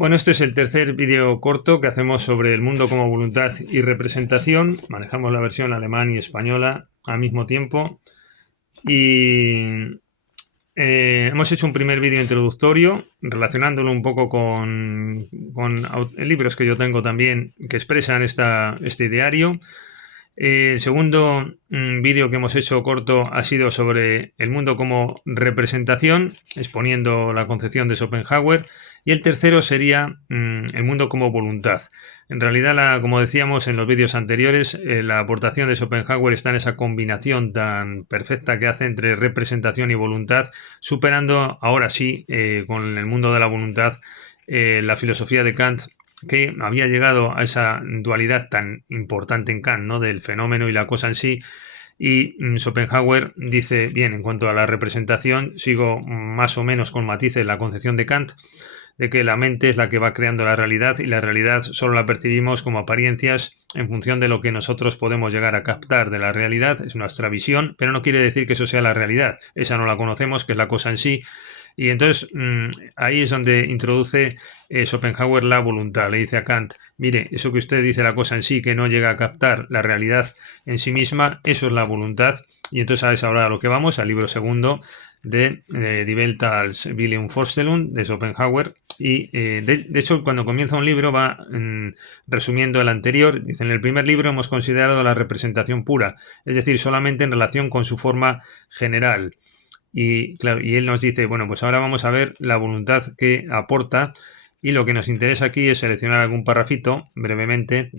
Bueno, este es el tercer vídeo corto que hacemos sobre el mundo como voluntad y representación. Manejamos la versión alemán y española al mismo tiempo. Y hemos hecho un primer vídeo introductorio relacionándolo un poco con libros que yo tengo también que expresan este ideario. El segundo vídeo que hemos hecho corto ha sido sobre el mundo como representación, exponiendo la concepción de Schopenhauer. Y el tercero sería el mundo como voluntad. En realidad, como decíamos en los vídeos anteriores, la aportación de Schopenhauer está en esa combinación tan perfecta que hace entre representación y voluntad, superando ahora sí, con el mundo de la voluntad, la filosofía de Kant, que había llegado a esa dualidad tan importante en Kant, ¿no?, del fenómeno y la cosa en sí. Y Schopenhauer dice, bien, en cuanto a la representación, sigo más o menos con matices la concepción de Kant, de que la mente es la que va creando la realidad y la realidad solo la percibimos como apariencias en función de lo que nosotros podemos llegar a captar de la realidad, es nuestra visión, pero no quiere decir que eso sea la realidad, esa no la conocemos, que es la cosa en sí. Y entonces ahí es donde introduce Schopenhauer la voluntad. Le dice a Kant, mire, eso que usted dice la cosa en sí, que no llega a captar la realidad en sí misma, eso es la voluntad. Y entonces es ahora a lo que vamos, al libro segundo de Die Welt als Willenvorstellung de Schopenhauer. Y de hecho, cuando comienza un libro va resumiendo el anterior. Dice, en el primer libro hemos considerado la representación pura, es decir, solamente en relación con su forma general. Y claro, y él nos dice, bueno, pues ahora vamos a ver la voluntad que aporta, y lo que nos interesa aquí es seleccionar algún parrafito brevemente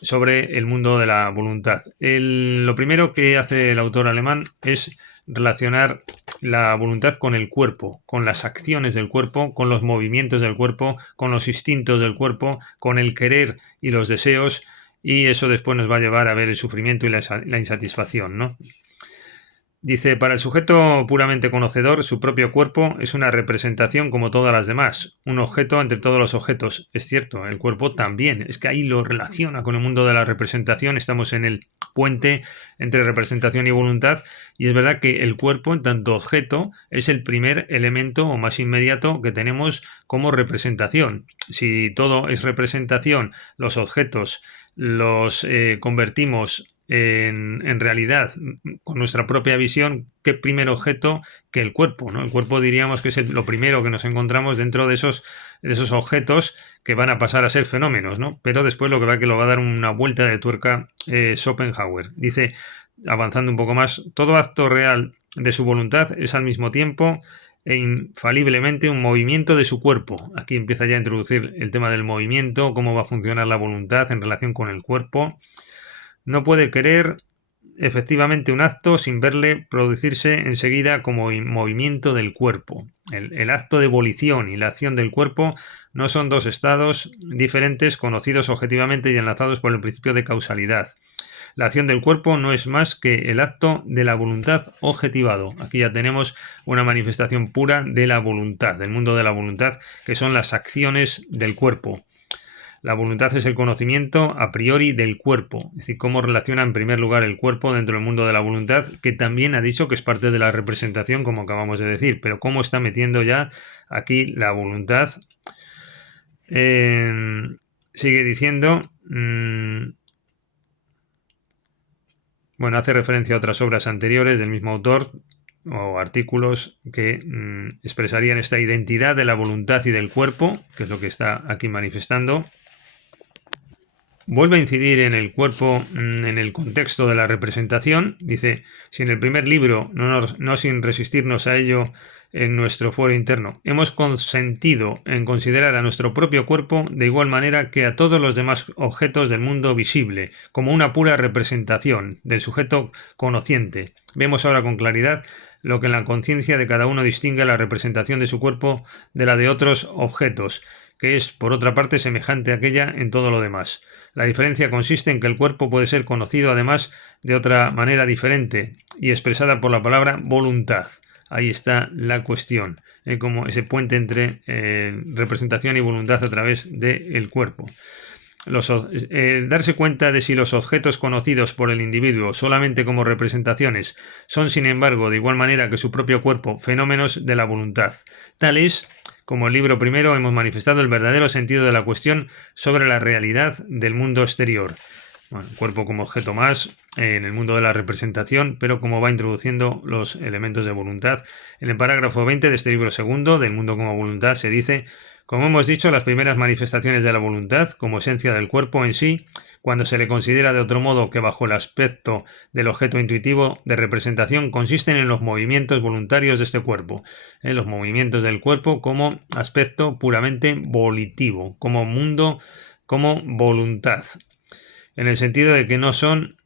sobre el mundo de la voluntad. Lo primero que hace el autor alemán es relacionar la voluntad con el cuerpo, con las acciones del cuerpo, con los movimientos del cuerpo, con los instintos del cuerpo, con el querer y los deseos, y eso después nos va a llevar a ver el sufrimiento y la insatisfacción, ¿no? Dice, para el sujeto puramente conocedor, su propio cuerpo es una representación como todas las demás, un objeto entre todos los objetos. Es cierto, el cuerpo también, es que ahí lo relaciona con el mundo de la representación, estamos en el puente entre representación y voluntad, y es verdad que el cuerpo, en tanto objeto, es el primer elemento o más inmediato que tenemos como representación. Si todo es representación, los objetos los convertimos en realidad con nuestra propia visión, ¿qué primer objeto que el cuerpo, ¿no? El cuerpo diríamos que es lo primero que nos encontramos dentro de esos objetos que van a pasar a ser fenómenos, ¿no? Pero después lo que va a dar una vuelta de tuerca Schopenhauer. Dice, avanzando un poco más, todo acto real de su voluntad es al mismo tiempo e infaliblemente un movimiento de su cuerpo. Aquí empieza ya a introducir el tema del movimiento, cómo va a funcionar la voluntad en relación con el cuerpo. No puede querer efectivamente un acto sin verle producirse enseguida como movimiento del cuerpo. El acto de volición y la acción del cuerpo no son dos estados diferentes conocidos objetivamente y enlazados por el principio de causalidad. La acción del cuerpo no es más que el acto de la voluntad objetivado. Aquí ya tenemos una manifestación pura de la voluntad, del mundo de la voluntad, que son las acciones del cuerpo. La voluntad es el conocimiento a priori del cuerpo, es decir, cómo relaciona en primer lugar el cuerpo dentro del mundo de la voluntad, que también ha dicho que es parte de la representación, como acabamos de decir, pero cómo está metiendo ya aquí la voluntad. Sigue diciendo, bueno, hace referencia a otras obras anteriores del mismo autor o artículos que expresarían esta identidad de la voluntad y del cuerpo, que es lo que está aquí manifestando. Vuelve a incidir en el cuerpo en el contexto de la representación. Dice, si en el primer libro, no sin resistirnos a ello en nuestro fuero interno, hemos consentido en considerar a nuestro propio cuerpo de igual manera que a todos los demás objetos del mundo visible, como una pura representación del sujeto conociente, vemos ahora con claridad lo que en la conciencia de cada uno distingue la representación de su cuerpo de la de otros objetos, que es, por otra parte, semejante a aquella en todo lo demás. La diferencia consiste en que el cuerpo puede ser conocido además de otra manera diferente y expresada por la palabra voluntad. Ahí está la cuestión, como ese puente entre representación y voluntad a través del cuerpo. Darse cuenta de si los objetos conocidos por el individuo solamente como representaciones son, sin embargo, de igual manera que su propio cuerpo, fenómenos de la voluntad. Tal es como el libro primero, hemos manifestado el verdadero sentido de la cuestión sobre la realidad del mundo exterior. Bueno, cuerpo como objeto más en el mundo de la representación, pero como va introduciendo los elementos de voluntad. En el parágrafo 20 de este libro segundo, del mundo como voluntad, se dice: como hemos dicho, las primeras manifestaciones de la voluntad, como esencia del cuerpo en sí, cuando se le considera de otro modo que bajo el aspecto del objeto intuitivo de representación, consisten en los movimientos voluntarios de este cuerpo, los movimientos del cuerpo como aspecto puramente volitivo, como mundo, como voluntad, en el sentido de que no son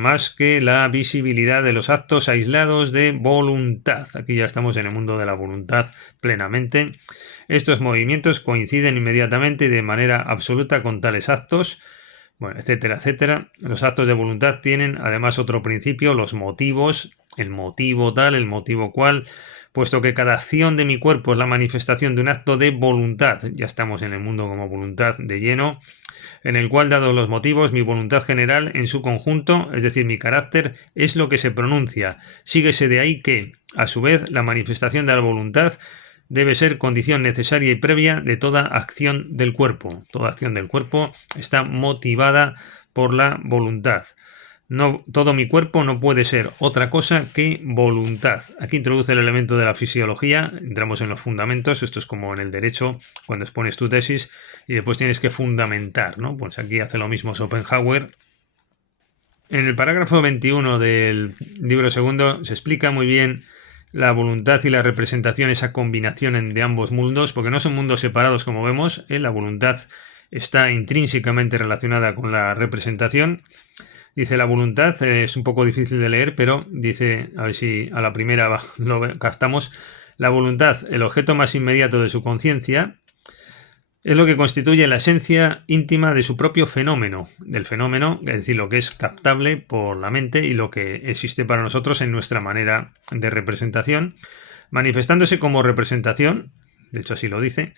más que la visibilidad de los actos aislados de voluntad. Aquí ya estamos en el mundo de la voluntad plenamente. Estos movimientos coinciden inmediatamente y de manera absoluta con tales actos, bueno, etcétera, etcétera. Los actos de voluntad tienen además otro principio, los motivos, el motivo tal, el motivo cual, puesto que cada acción de mi cuerpo es la manifestación de un acto de voluntad. Ya estamos en el mundo como voluntad de lleno, en el cual, dados los motivos, mi voluntad general en su conjunto, es decir, mi carácter, es lo que se pronuncia. Síguese de ahí que, a su vez, la manifestación de la voluntad debe ser condición necesaria y previa de toda acción del cuerpo. Toda acción del cuerpo está motivada por la voluntad. No, todo mi cuerpo no puede ser otra cosa que voluntad. Aquí introduce el elemento de la fisiología, entramos en los fundamentos, esto es como en el derecho, cuando expones tu tesis y después tienes que fundamentar, ¿no? Pues aquí hace lo mismo Schopenhauer. En el parágrafo 21 del libro segundo se explica muy bien la voluntad y la representación, esa combinación de ambos mundos, porque no son mundos separados como vemos, la voluntad está intrínsecamente relacionada con la representación. Dice, la voluntad, es un poco difícil de leer, pero dice, a ver si a la primera lo captamos, la voluntad, el objeto más inmediato de su conciencia, es lo que constituye la esencia íntima de su propio fenómeno, del fenómeno, es decir, lo que es captable por la mente y lo que existe para nosotros en nuestra manera de representación, manifestándose como representación, de hecho así lo dice,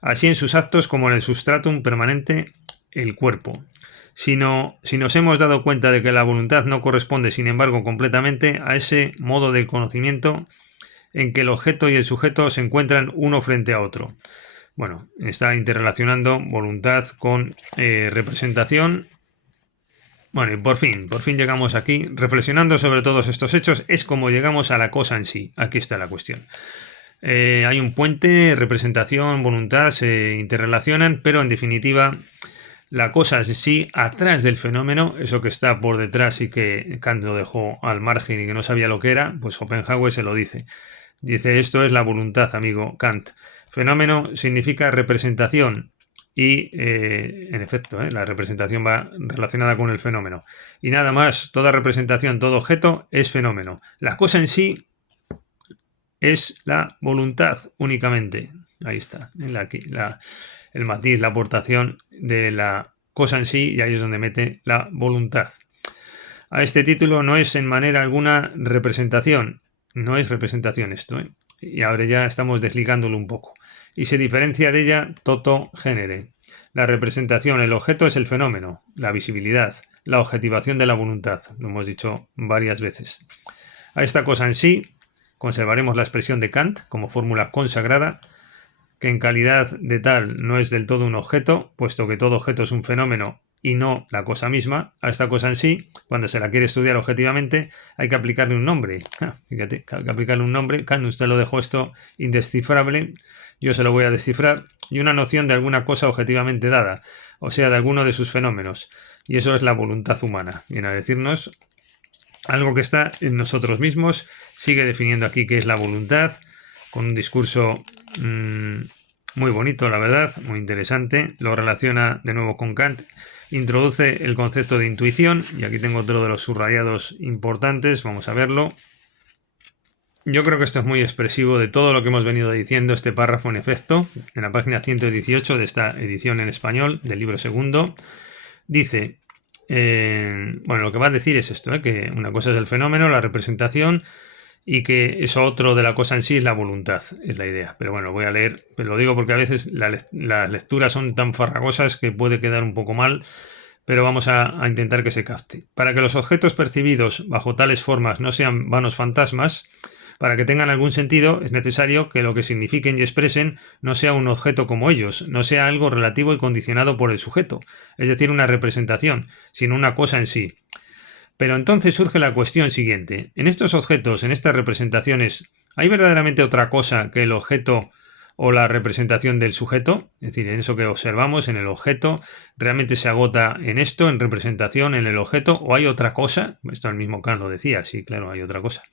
así en sus actos como en el substratum permanente, el cuerpo. Si nos hemos dado cuenta de que la voluntad no corresponde, sin embargo, completamente a ese modo del conocimiento en que el objeto y el sujeto se encuentran uno frente a otro. Bueno, está interrelacionando voluntad con representación. Bueno, y por fin llegamos aquí. Reflexionando sobre todos estos hechos, es como llegamos a la cosa en sí. Aquí está la cuestión. Hay un puente, representación, voluntad, se interrelacionan, pero en definitiva, la cosa en sí, atrás del fenómeno, eso que está por detrás y que Kant lo dejó al margen y que no sabía lo que era, pues Schopenhauer se lo dice. Dice, esto es la voluntad, amigo Kant. Fenómeno significa representación y, en efecto, la representación va relacionada con el fenómeno. Y nada más, toda representación, todo objeto es fenómeno. La cosa en sí es la voluntad únicamente. Ahí está, el matiz, la aportación de la cosa en sí, y ahí es donde mete la voluntad. A este título no es en manera alguna representación. No es representación esto, y ahora ya estamos desligándolo un poco. Y se diferencia de ella toto génere. La representación, el objeto es el fenómeno, la visibilidad, la objetivación de la voluntad. Lo hemos dicho varias veces. A esta cosa en sí conservaremos la expresión de Kant como fórmula consagrada, que en calidad de tal no es del todo un objeto, puesto que todo objeto es un fenómeno y no la cosa misma. A esta cosa en sí, cuando se la quiere estudiar objetivamente, hay que aplicarle un nombre. Fíjate, hay que aplicarle un nombre. Kant, usted lo dejó esto indescifrable, yo se lo voy a descifrar, y una noción de alguna cosa objetivamente dada, o sea, de alguno de sus fenómenos. Y eso es la voluntad humana. Viene a decirnos algo que está en nosotros mismos. Sigue definiendo aquí qué es la voluntad, con un discurso muy bonito, la verdad, muy interesante. Lo relaciona de nuevo con Kant. Introduce el concepto de intuición, y aquí tengo otro de los subrayados importantes, vamos a verlo. Yo creo que esto es muy expresivo de todo lo que hemos venido diciendo, este párrafo en efecto, en la página 118 de esta edición en español del libro segundo. Dice, bueno, lo que va a decir es esto, que una cosa es el fenómeno, la representación, y que eso otro de la cosa en sí es la voluntad, es la idea. Pero bueno, voy a leer, pero lo digo porque a veces las lecturas son tan farragosas que puede quedar un poco mal, pero vamos a intentar que se capte. Para que los objetos percibidos bajo tales formas no sean vanos fantasmas, Para que tengan algún sentido, es necesario que lo que signifiquen y expresen no sea un objeto como ellos, no sea algo relativo y condicionado por el sujeto, es decir, una representación, sino una cosa en sí. Pero entonces surge la cuestión siguiente. En estos objetos, en estas representaciones, ¿hay verdaderamente otra cosa que el objeto o la representación del sujeto? Es decir, en eso que observamos, en el objeto, ¿realmente se agota en esto, en representación, en el objeto? ¿O hay otra cosa? Esto el mismo Kant lo decía, sí, claro, hay otra cosa.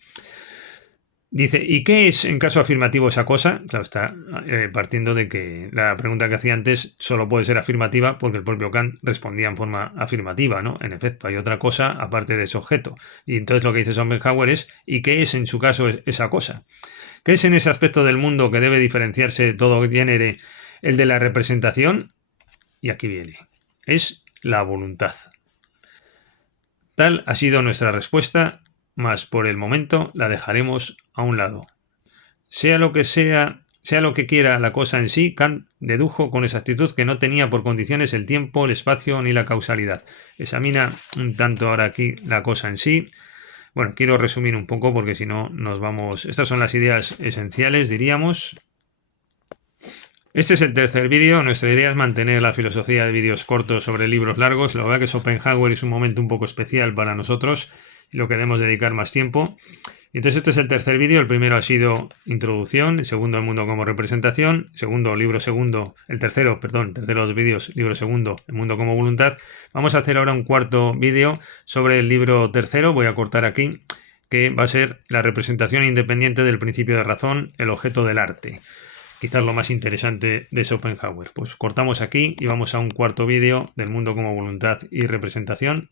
Dice, ¿y qué es en caso afirmativo esa cosa? Claro, está partiendo de que la pregunta que hacía antes solo puede ser afirmativa porque el propio Kant respondía en forma afirmativa, ¿no? En efecto, hay otra cosa aparte de ese objeto. Y entonces lo que dice Schopenhauer es, ¿y qué es en su caso esa cosa? ¿Qué es en ese aspecto del mundo que debe diferenciarse de todo género el de la representación? Y aquí viene, es la voluntad. Tal ha sido nuestra respuesta, mas por el momento la dejaremos a un lado. Sea lo que quiera la cosa en sí, Kant dedujo con exactitud que no tenía por condiciones el tiempo, el espacio ni la causalidad. Examina un tanto ahora aquí la cosa en sí. Bueno, quiero resumir un poco porque si no nos vamos... Estas son las ideas esenciales, diríamos. Este es el tercer vídeo. Nuestra idea es mantener la filosofía de vídeos cortos sobre libros largos. La verdad que Schopenhauer es un momento un poco especial para nosotros y lo queremos dedicar más tiempo. Entonces este es el tercer vídeo. El primero ha sido introducción, el segundo el mundo como representación, el tercero de los vídeos, libro segundo, el mundo como voluntad. Vamos a hacer ahora un cuarto vídeo sobre el libro tercero. Voy a cortar aquí, que va a ser la representación independiente del principio de razón, el objeto del arte. Quizás lo más interesante de Schopenhauer. Pues cortamos aquí y vamos a un cuarto vídeo del mundo como voluntad y representación.